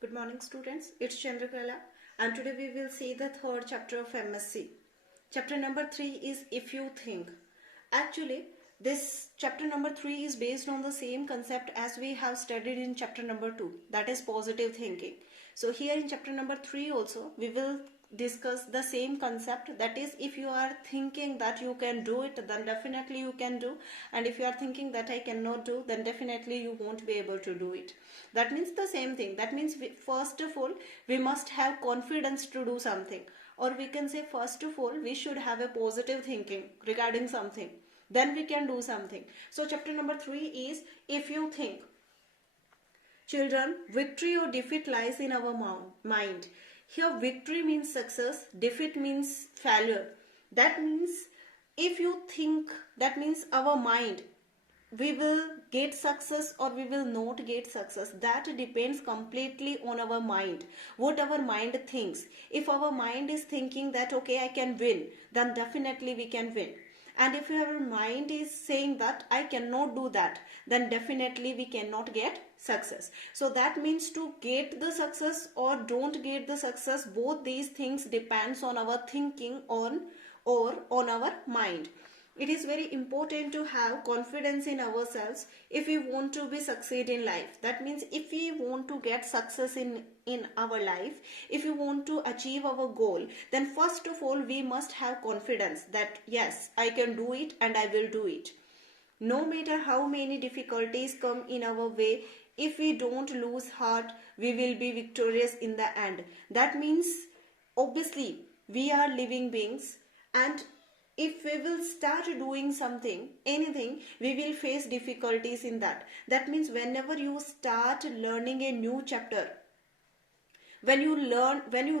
Good morning students, it's Chandrakala and today we will see the third chapter of MSc. Chapter number 3 is If You Think. Actually, this chapter number 3 is based on the same concept as we have studied in chapter number 2, that is positive thinking. So here in chapter number 3 also we will discuss the same concept, that is if you are thinking that you can do it, then definitely you can do, and if you are thinking that I cannot do, then definitely you won't be able to do it. That means the same thing. That means first of all we must have confidence to do something, or we can say first of all we should have a positive thinking regarding something, then we can do something. So chapter number 3 is If You Think. Children, victory or defeat lies in our mind. Here victory means success, defeat means failure. That means if you think, that means our mind, we will get success or we will not get success. That depends completely on our mind, what our mind thinks. If our mind is thinking that okay I can win, then definitely we can win. And if your mind is saying that I cannot do that, then definitely we cannot get success. So that means to get the success or don't get the success, both these things depends on our thinking or on our mind. It is very important to have confidence in ourselves if we want to be succeed in life. That means if we want to get success in our life, if we want to achieve our goal, then first of all we must have confidence that yes, I can do it and I will do it. No matter how many difficulties come in our way, if we don't lose heart, we will be victorious in the end. That means obviously we are living beings, and if we will start doing something, anything, we will face difficulties in that. That means whenever you start learning a new chapter, when you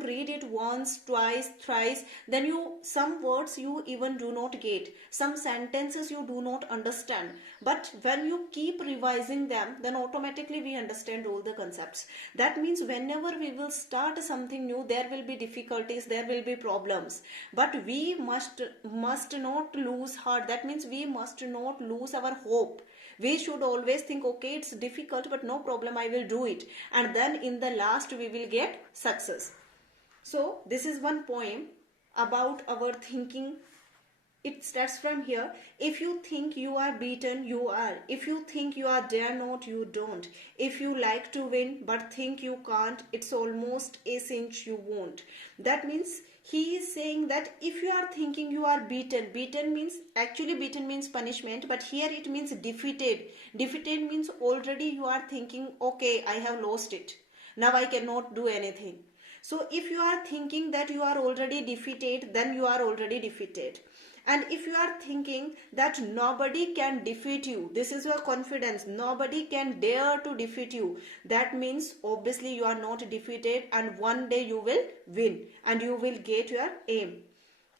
read it once, twice, thrice, then some words you even do not get, some sentences you do not understand, but when you keep revising them, then automatically we understand all the concepts. That means whenever we will start something new, there will be difficulties, there will be problems, but we must not lose heart. That means we must not lose our hope. We should always think okay it's difficult but no problem, I will do it, and then in the last we will get success. So this is one poem about our thinking. It starts from here. If you think you are beaten, you are. If you think you are dare not, you don't. If you like to win but think you can't, it's almost a cinch you won't. That means he is saying that if you are thinking you are beaten means punishment, but here it means defeated. Defeated means already you are thinking okay I have lost it, now I cannot do anything. So if you are thinking that you are already defeated, then you are already defeated. And if you are thinking that nobody can defeat you, this is your confidence, nobody can dare to defeat you, that means obviously you are not defeated and one day you will win and you will get your aim.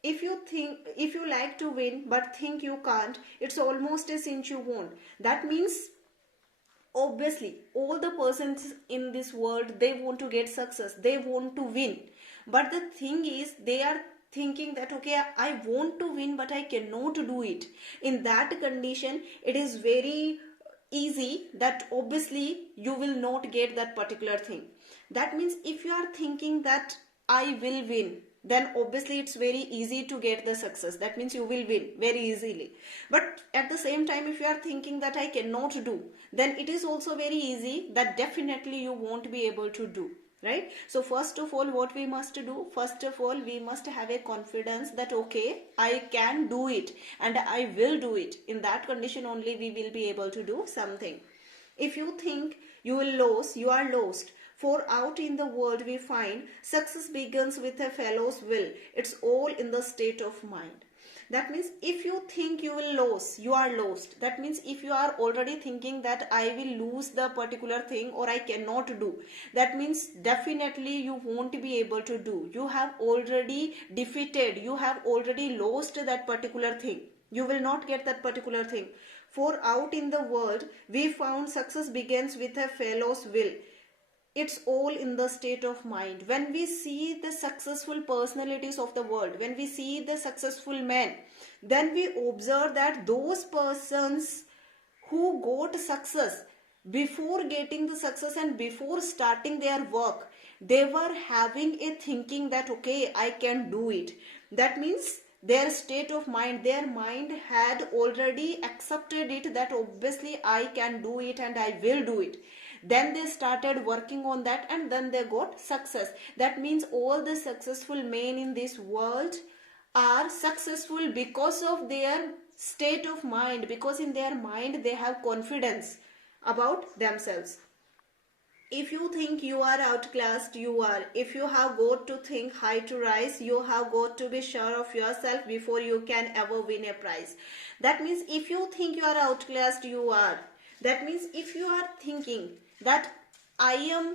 If you like to win but think you can't, it's almost a cinch you won't. That means obviously all the persons in this world, they want to get success, they want to win, but the thing is they are thinking that okay I want to win but I cannot do it. In that condition it is very easy that obviously you will not get that particular thing. That means if you are thinking that I will win, then obviously it's very easy to get the success. That means you will win very easily. But at the same time if you are thinking that I cannot do, then it is also very easy that definitely you won't be able to do. Right? So first of all what we must do, first of all we must have a confidence that okay I can do it and I will do it. In that condition only we will be able to do something. If you think you will lose, you are lost. For out in the world we find success begins with a fellow's will. It's all in the state of mind. That means if you think you will lose, you are lost. That means if you are already thinking that I will lose the particular thing or I cannot do, that means definitely you won't be able to do. You have already defeated, you have already lost that particular thing. You will not get that particular thing. For out in the world we found success begins with a fellow's will. It's all in the state of mind. When we see the successful personalities of the world, when we see the successful men, then we observe that those persons who got success, before getting the success and before starting their work, they were having a thinking that okay, I can do it. That means their state of mind, their mind had already accepted it that obviously I can do it and I will do it. Then they started working on that and then they got success. That means all the successful men in this world are successful because of their state of mind, because in their mind they have confidence about themselves. If you think you are outclassed, you are. If you have got to think high to rise, you have got to be sure of yourself before you can ever win a prize. That means if you think you are outclassed, you are. That means if you are thinking that I am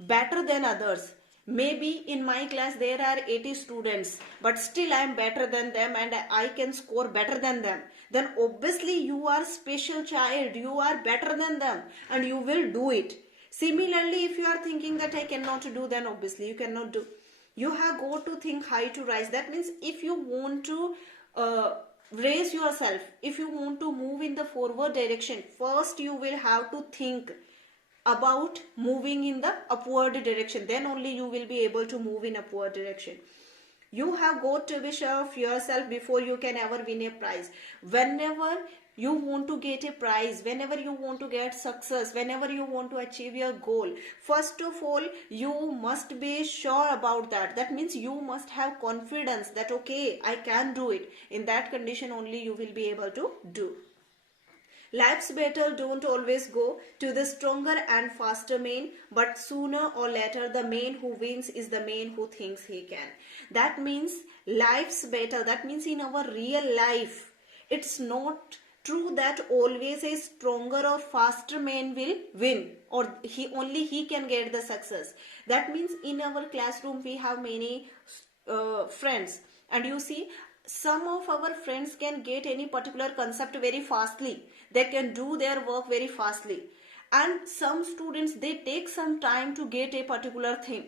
better than others, maybe in my class there are 80 students, but still I am better than them and I can score better than them, then obviously you are special child, you are better than them and you will do it. Similarly, if you are thinking that I cannot do, then obviously you cannot do. You have got to think high to rise. That means if you want to raise yourself, if you want to move in the forward direction, first you will have to think about moving in the upward direction. Then only you will be able to move in upward direction. You have got to be sure of yourself before you can ever win a prize. Whenever you want to get a prize, whenever you want to get success, whenever you want to achieve your goal, first of all you must be sure about that. That means you must have confidence that okay, I can do it. In that condition only you will be able to do. Life's battle don't always go to the stronger and faster man, but sooner or later the man who wins is the man who thinks he can. That means life's battle, that means in our real life, it's not true that always a stronger or faster man will win or he can get the success. That means in our classroom we have many friends, and you see some of our friends can get any particular concept very fastly, they can do their work very fastly, and some students they take some time to get a particular thing.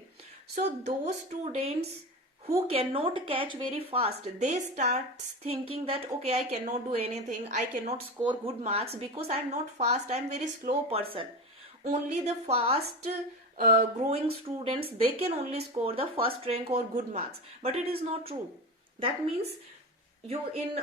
So those students who cannot catch very fast, they start thinking that okay, I cannot do anything, I cannot score good marks because I'm not fast, I'm very slow person. Only the fast growing students, they can only score the first rank or good marks, but it is not true. That means you in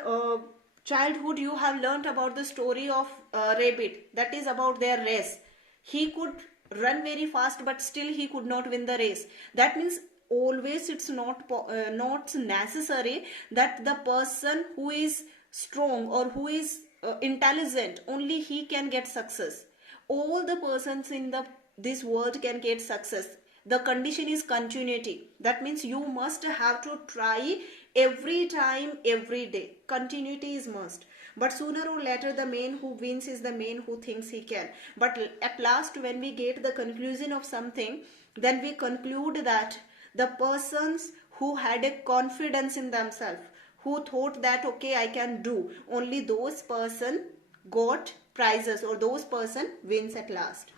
childhood you have learnt about the story of rabbit, that is about their race. He could run very fast but still he could not win the race. That means always it's not necessary that the person who is strong or who is intelligent only he can get success. All the persons in this world can get success. The condition is continuity. That means you must have to try every time, every day. Continuity is must. But sooner or later the man who wins is the man who thinks he can. But at last when we get the conclusion of something, then we conclude that the persons who had a confidence in themselves, who thought that okay, I can do, only those person got prizes or those person wins at last.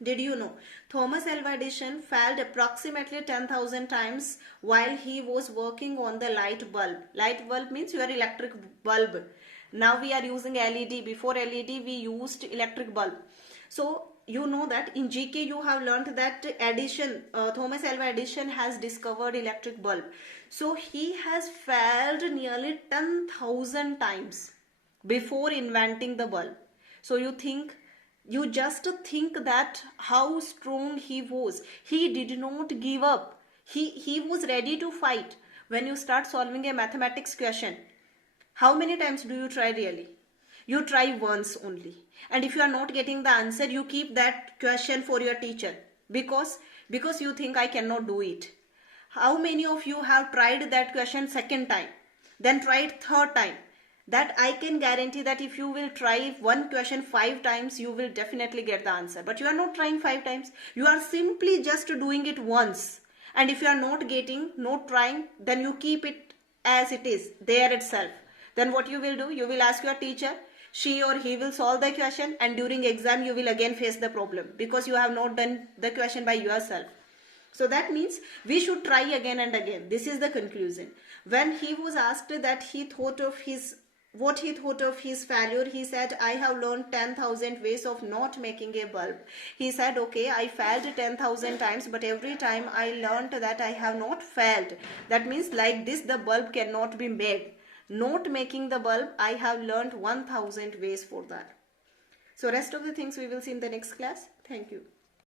Did you know Thomas Alva Edison failed approximately 10,000 times while he was working on the light bulb. Light bulb means your electric bulb. Now we are using LED. Before LED we used electric bulb. So you know that in GK you have learned that Thomas Alva Edison has discovered electric bulb. So he has failed nearly 10,000 times before inventing the bulb. So you just think that how strong he was. He did not give up. He was ready to fight. When you start solving a mathematics question, how many times do you try really? You try once only. And if you are not getting the answer, you keep that question for your teacher because you think I cannot do it. How many of you have tried that question second time, then tried third time? That I can guarantee that if you will try one question 5 times, you will definitely get the answer. But you are not trying 5 times. You are simply just doing it once. And if you are not trying, then you keep it as it is, there itself. Then what you will do? You will ask your teacher. She or he will solve the question, and during exam you will again face the problem because you have not done the question by yourself. So that means we should try again and again. This is the conclusion. When he was asked that he thought of his what he thought of his failure. He said, I have learned 10,000 ways of not making a bulb. He said, okay, I failed 10,000 times, but every time I learned that I have not failed. That means like this, the bulb cannot be made. Not making the bulb, I have learned 1,000 ways for that. So rest of the things we will see in the next class. Thank you.